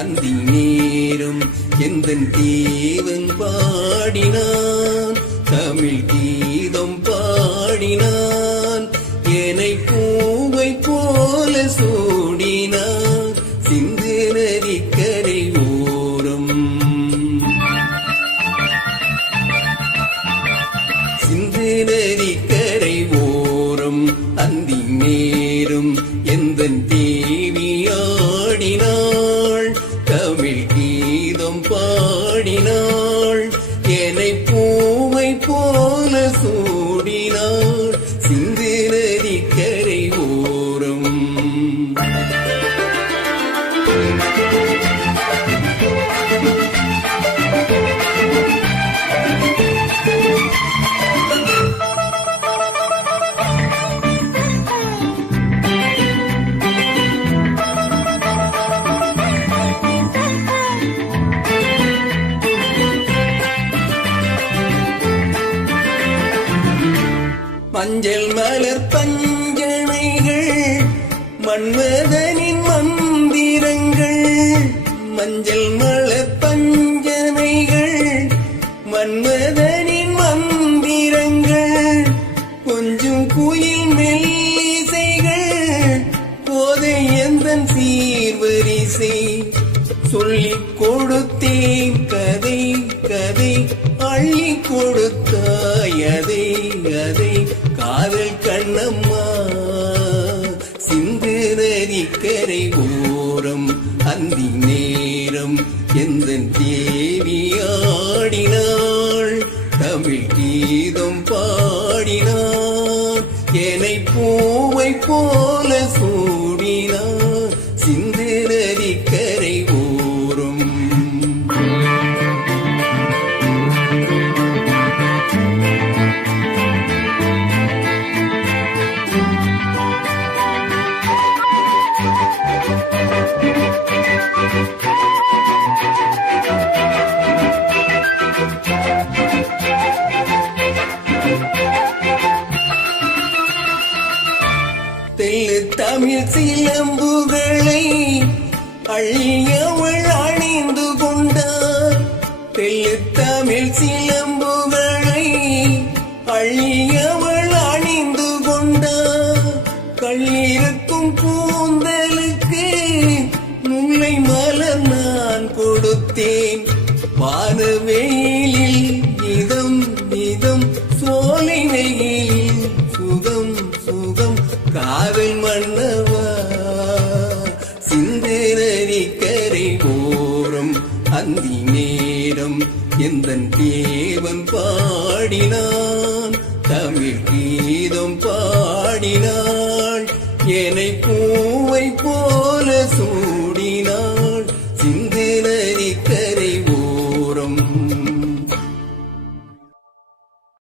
அந்தி நேரம் எந்தன் தேவன் பாடினான், தமிழ் கீதம் பாடினான். என்னை பூவை போல சூடினான் சிந்து நதிக்கரை ஓரம். சிந்து நதிக்கரை ஓரம் அந்தி நேரம் எந்தன் தேவி ஆடினாள், தமிழ் கீதம் பாடினாள். என்னை பூவை போல சூடினாள் சிந்து நதிக்கரை ஓரம். மஞ்சள் மலர் பஞ்சனைகள் மன்மதனின் மந்திரங்கள், மஞ்சள் மலர் பஞ்சனைகள் மன்மதனின் மந்திரங்கள். கொஞ்சம் குயில் மெல்லிசைகள் போதை எந்தன் சீர்வரிசை. சொல்லிக் கொடுத்தேன் கதை கதை அள்ளி கொடுத்தாய் அதை அதை. காதல் கண்ணம்மா சிந்து நதிக்கரை ஓரம் அந்தி நேரம் எந்தன் தேவி ஆடினாள், தமிழ் கீதம் பாடினாள். என்னை பூவை போல சூடினாள் சிந்து நதிக்கரை ஓரம். தெள்ளு தமிழ் சிலம்புகளை அள்ளியவள் அணிந்து கொண்டார், தெள்ளு தமிழ் சிலம்புகளை அள்ளியவள் அணிந்து கொண்டார். கள்ளிருக்கும் கூந்தலுக்கு முல்லை மலர் நான் கொடுத்தேன், வானவெயிலில் இதம் இதம் சோலை வெயிலில் சுகம் சுகம். காதல் மன்னவா சிந்து நதிக்கரை ஓரம் அந்தி நேரம் எந்தன் தேவன் பாடினான், தமிழ் கீதம் பாடினாள். என்னை பூவை போல